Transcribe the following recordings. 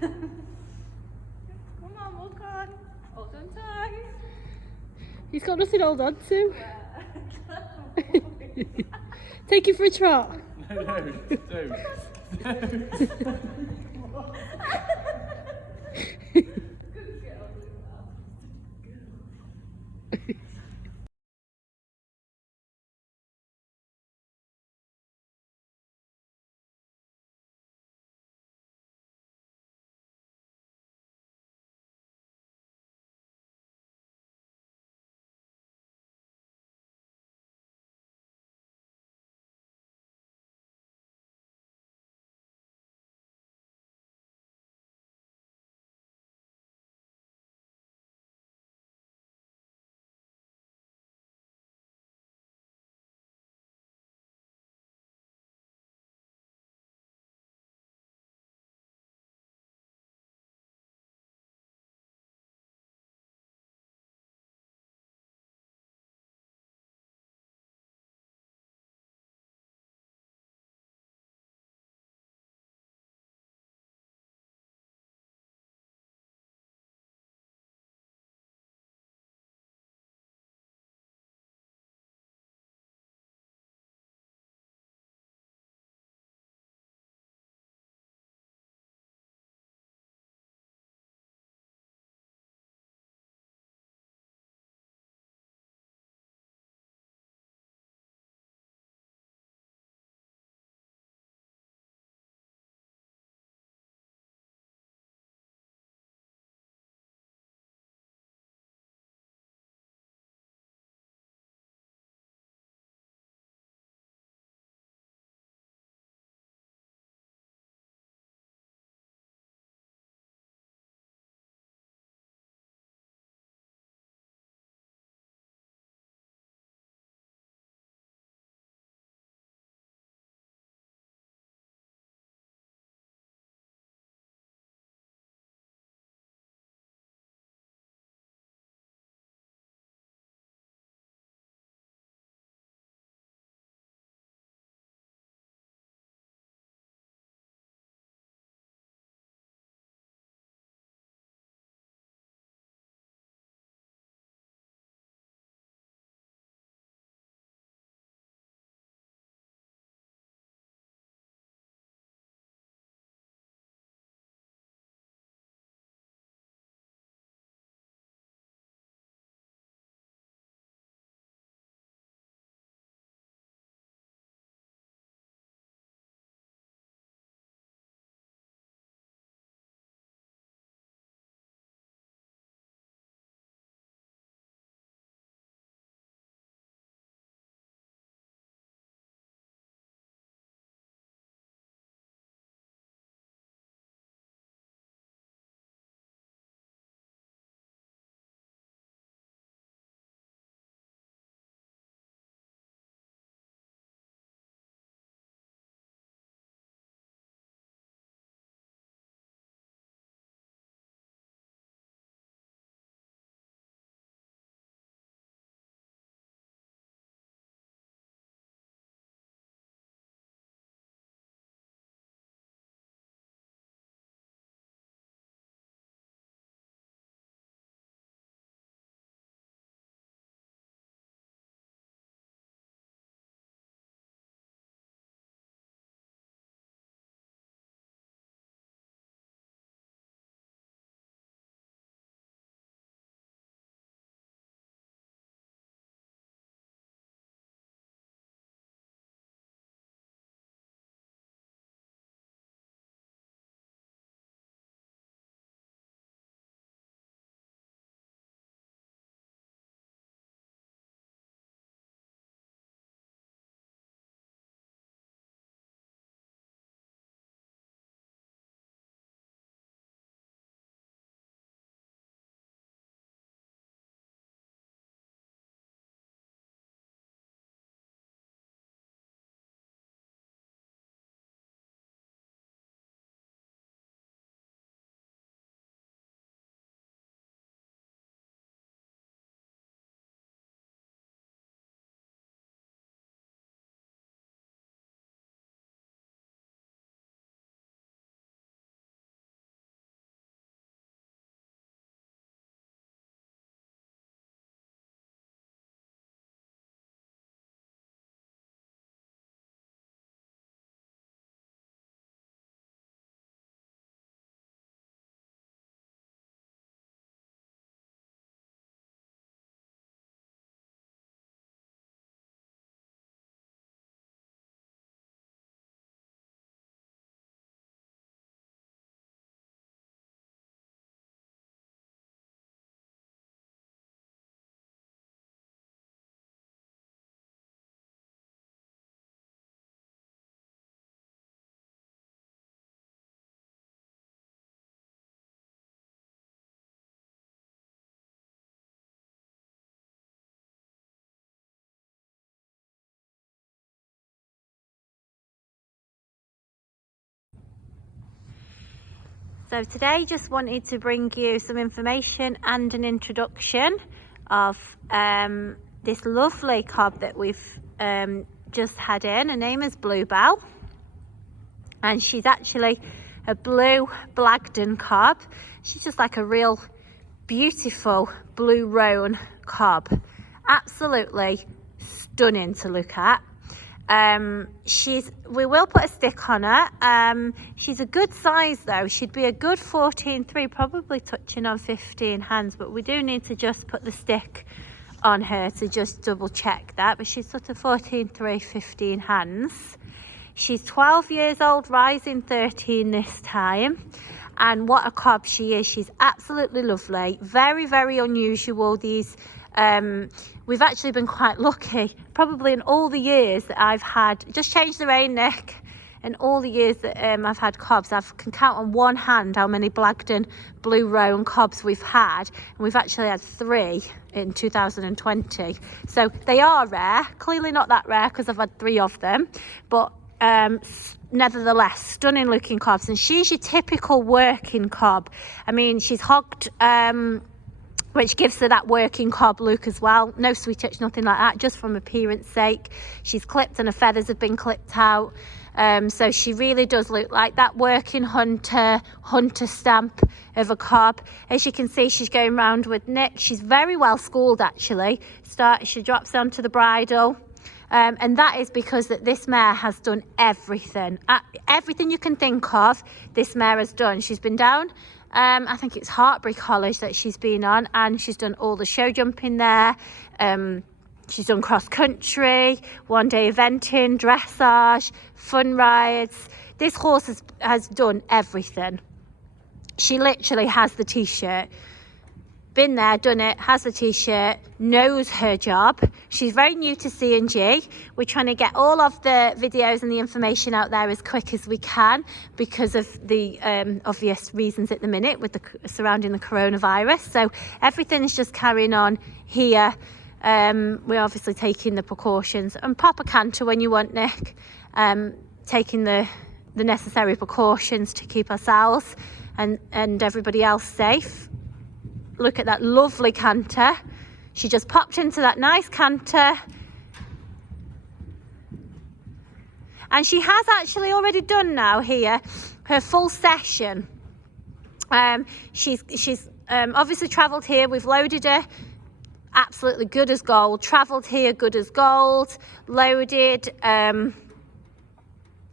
Come on, walk on. Hold on tight. He's got nothing to hold on to. Take him for a trot. No, don't. So today just wanted to bring you some information and an introduction of this lovely cob that we've just had in. Her name is Bluebelle, and she's actually a blue Blagden cob. She's just like a real beautiful blue roan cob, absolutely stunning to look at. We will put a stick on her. She's a good size though. She'd be a good 14.3, probably touching on 15 hands, but we do need to just put the stick on her to just double check that. But she's sort of 14.3, 15 hands. She's 12 years old, rising 13 this time. And what a cob she is. She's absolutely lovely. Very, very unusual. These we've actually been quite lucky, probably in all the years that I've had, just changed the rein, Nick, in all the years that I've had cobs, I can count on one hand how many Blagden blue roan cobs we've had, and we've actually had 3 in 2020. So they are rare, clearly not that rare because I've had 3 of them, but nevertheless, stunning looking cobs. And she's your typical working cob. I mean, she's hogged, which gives her that working cob look as well. No sweet touch, nothing like that, just from appearance sake. She's clipped and her feathers have been clipped out. So she really does look like that working hunter stamp of a cob. As you can see, she's going round with Nick. She's very well schooled actually. She drops onto the bridle. And that is because that this mare has done everything. Everything you can think of, this mare has done. She's been down, I think it's Heartbury College that she's been on, and she's done all the show jumping there. She's done cross country, one day eventing, dressage, fun rides. This horse has done everything. She literally has the t-shirt. Been there, done it, has the t-shirt, knows her job. She's very new to CnG. We're trying to get all of the videos and the information out there as quick as we can because of the obvious reasons at the minute with surrounding the coronavirus. So everything's just carrying on here. We're obviously taking the precautions, and pop a canter when you want, Nick. Taking the necessary precautions to keep ourselves and everybody else safe. Look at that lovely canter. She just popped into that nice canter. And she has actually already done now here her full session. She's obviously travelled here. We've loaded her. Absolutely good as gold. Travelled here, good as gold. Loaded.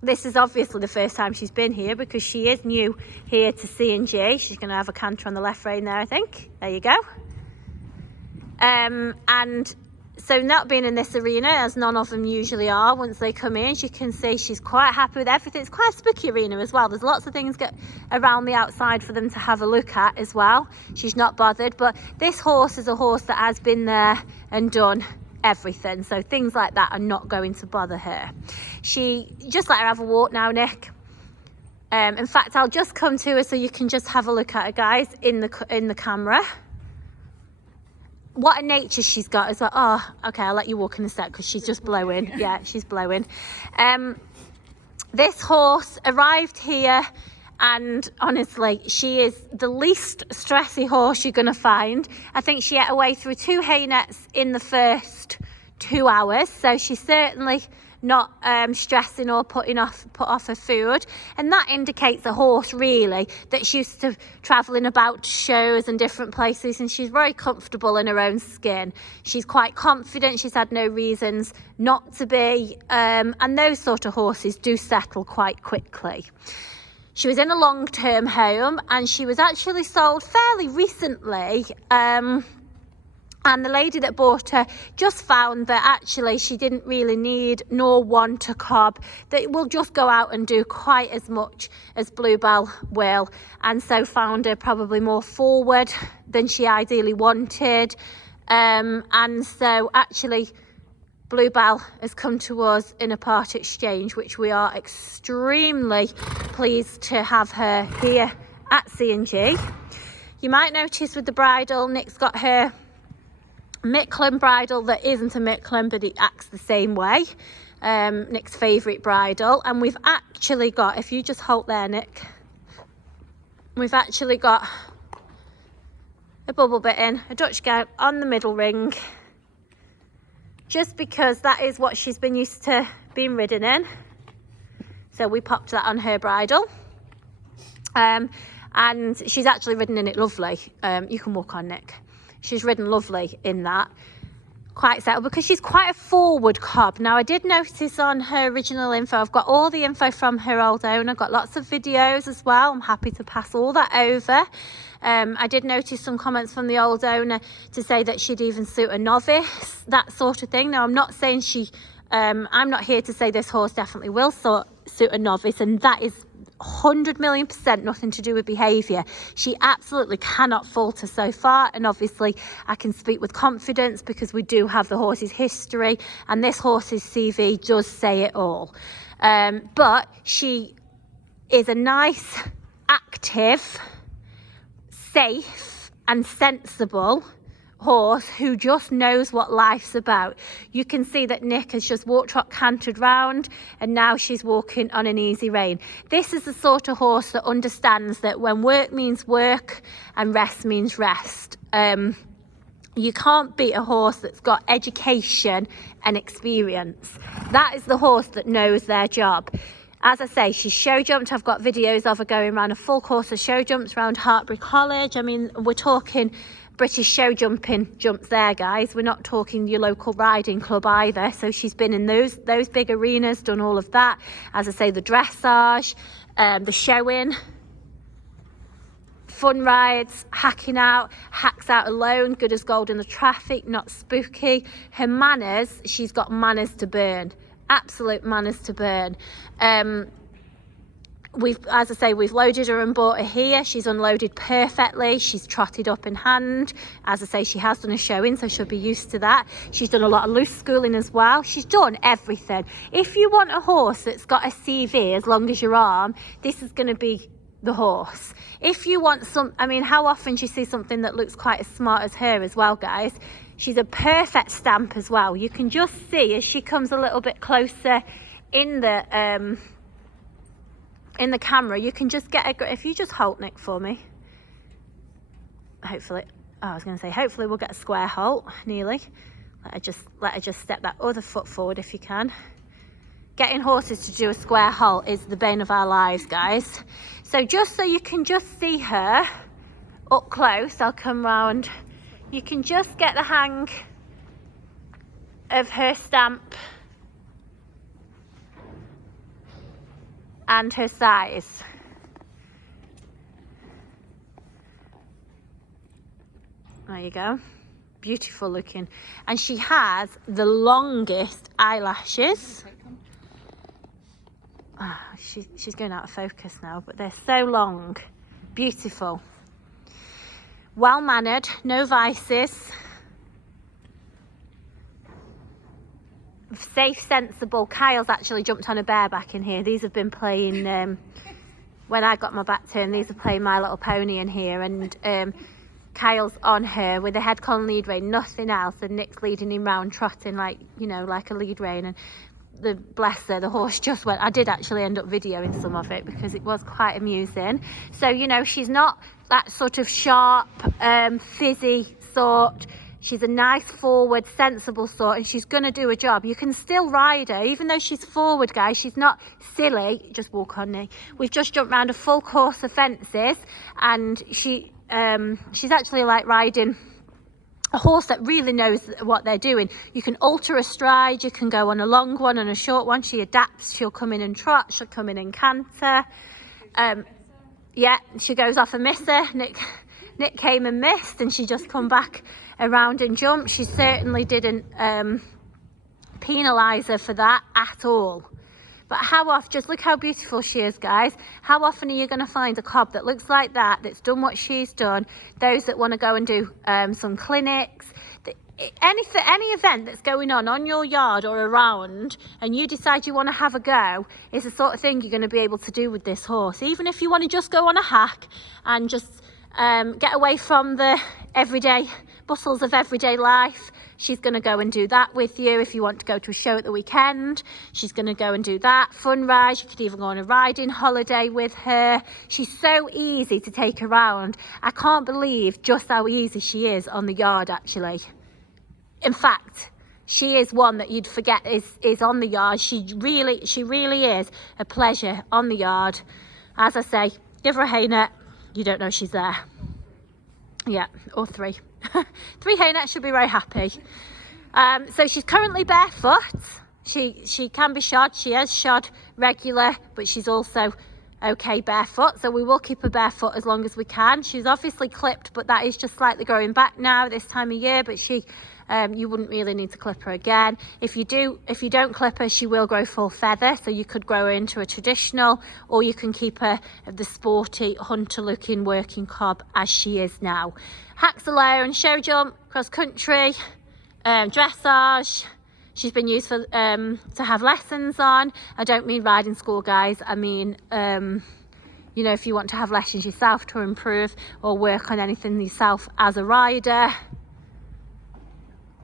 This is obviously the first time she's been here because she is new here to CnG. She's going to have a canter on the left rein there, I think. There you go. And so not being in this arena, as none of them usually are, once they come in, you can see she's quite happy with everything. It's quite a spooky arena as well. There's lots of things around the outside for them to have a look at as well. She's not bothered, but this horse is a horse that has been there and done everything, so things like that are not going to bother her. She just let her have a walk now, Nick. In fact, I'll just come to her so you can just have a look at her, guys, in the camera. What a nature she's got as well. Oh, okay, I'll let you walk in a sec because she's just blowing. Yeah, she's blowing. This horse arrived here, and honestly, she is the least stressy horse you're going to find. I think she ate her way through 2 hay nets in the first 2 hours, so she's certainly not stressing or put off her food, and that indicates a horse really that's used to travelling about shows and different places, and she's very comfortable in her own skin. She's quite confident. She's had no reasons not to be, and those sort of horses do settle quite quickly. She was in a long-term home, and she was actually sold fairly recently. And the lady that bought her just found that actually she didn't really need nor want a cob that will just go out and do quite as much as Bluebelle will, and so found her probably more forward than she ideally wanted. And so actually Bluebelle has come to us in a part exchange, which we are extremely pleased to have her here at CnG. You might notice with the bridle, Nick's got her Micklin bridle that isn't a Micklin, but it acts the same way. Nick's favourite bridle. And we've actually got, if you just hold there, Nick. we've actually got a bubble bit in, a Dutch gout on the middle ring, just because that is what she's been used to being ridden in. So we popped that on her bridle. And she's actually ridden in it lovely. You can walk on, Nick. She's ridden lovely in that. Quite settled because she's quite a forward cob. Now I did notice on her original info, I've got all the info from her old owner, got lots of videos as well. I'm happy to pass all that over. I did notice some comments from the old owner to say that she'd even suit a novice, that sort of thing. Now I'm not saying I'm not here to say this horse definitely will suit a novice, and that is 100,000,000% nothing to do with behaviour. She absolutely cannot falter so far, and obviously I can speak with confidence because we do have the horse's history and this horse's CV does say it all. But she is a nice, active, safe and sensible horse who just knows what life's about. You can see that Nick has just walked, trot, cantered round, and now she's walking on an easy rein. This is the sort of horse that understands that when work means work and rest means rest. You can't beat a horse that's got education and experience. That is the horse that knows their job. As I say, she's show jumped. I've got videos of her going around a full course of show jumps around Hartbury College. I mean, we're talking British show jumping jumps there, guys. We're not talking your local riding club either. So she's been in those big arenas, done all of that. As I say, the dressage, the showing, fun rides, hacks out alone, good as gold in the traffic, not spooky. Her manners, she's got manners to burn, absolute manners to burn. As I say, we've loaded her and brought her here. She's unloaded perfectly. She's trotted up in hand. As I say, she has done a showing, so she'll be used to that. She's done a lot of loose schooling as well. She's done everything. If you want a horse that's got a CV as long as your arm, this is going to be the horse. If you want I mean, how often do you see something that looks quite as smart as her as well, guys? She's a perfect stamp as well. You can just see as she comes a little bit closer in the camera, you can just get a, if you just halt, Nick, for me. Hopefully, I was going to say, hopefully we'll get a square halt, nearly. Let her just step that other foot forward if you can. Getting horses to do a square halt is the bane of our lives, guys. So just so you can just see her up close, I'll come round. You can just get the hang of her stamp and her size. There you go. Beautiful looking. And she has the longest eyelashes. Oh, she's going out of focus now, but they're so long. Beautiful. Well mannered, no vices. Safe, sensible. Kyle's actually jumped on a bareback in here. These have been playing, when I got my back turned, these are playing My Little Pony in here, and Kyle's on her with a head collar lead rein, nothing else, and Nick's leading him round, trotting like, you know, like a lead rein, and bless her, the horse just went. I did actually end up videoing some of it because it was quite amusing. So, you know, she's not that sort of sharp, fizzy sort. She's a nice, forward, sensible sort, and she's going to do a job. You can still ride her, even though she's forward, guys. She's not silly. Just walk on me. We've just jumped around a full course of fences, and she's actually like riding a horse that really knows what they're doing. You can alter a stride. You can go on a long one and a short one. She adapts. She'll come in and trot. She'll come in and canter. Yeah, she goes off a misser. Nick came and missed, and she just come back around and jumped. She certainly didn't penalise her for that at all. But how often, just look how beautiful she is, guys. How often are you going to find a cob that looks like that, that's done what she's done? Those that want to go and do some clinics, any event that's going on your yard or around, and you decide you want to have a go, is the sort of thing you're going to be able to do with this horse. Even if you want to just go on a hack and just get away from the everyday bustles of everyday life, She's going to go and do that with you if you want to go to a show at the weekend. She's going to go and do that. Fun ride. You could even go on a riding holiday with her. She's so easy to take around. I can't believe just how easy she is on the yard, actually. In fact, she is one that you'd forget is on the yard. She really is a pleasure on the yard. As I say, give her a hay net, you don't know she's there. Yeah, or 3. 3 hay nets, she'll be very happy. So she's currently barefoot. She can be shod. She is shod regular, but she's also okay barefoot. So we will keep her barefoot as long as we can. She's obviously clipped, but that is just slightly growing back now this time of year. But you wouldn't really need to clip her again. If you don't clip her, she will grow full feather. So you could grow her into a traditional, or you can keep her the sporty hunter looking working cob as she is now. Haxalair and show jump, cross country, dressage. She's been used for to have lessons on. I don't mean riding school, guys. I mean, you know, if you want to have lessons yourself to improve or work on anything yourself as a rider.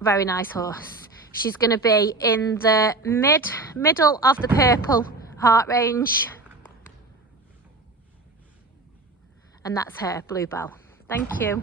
Very nice horse. She's going to be in the middle of the purple heart range. And that's her, Bluebelle. Thank you.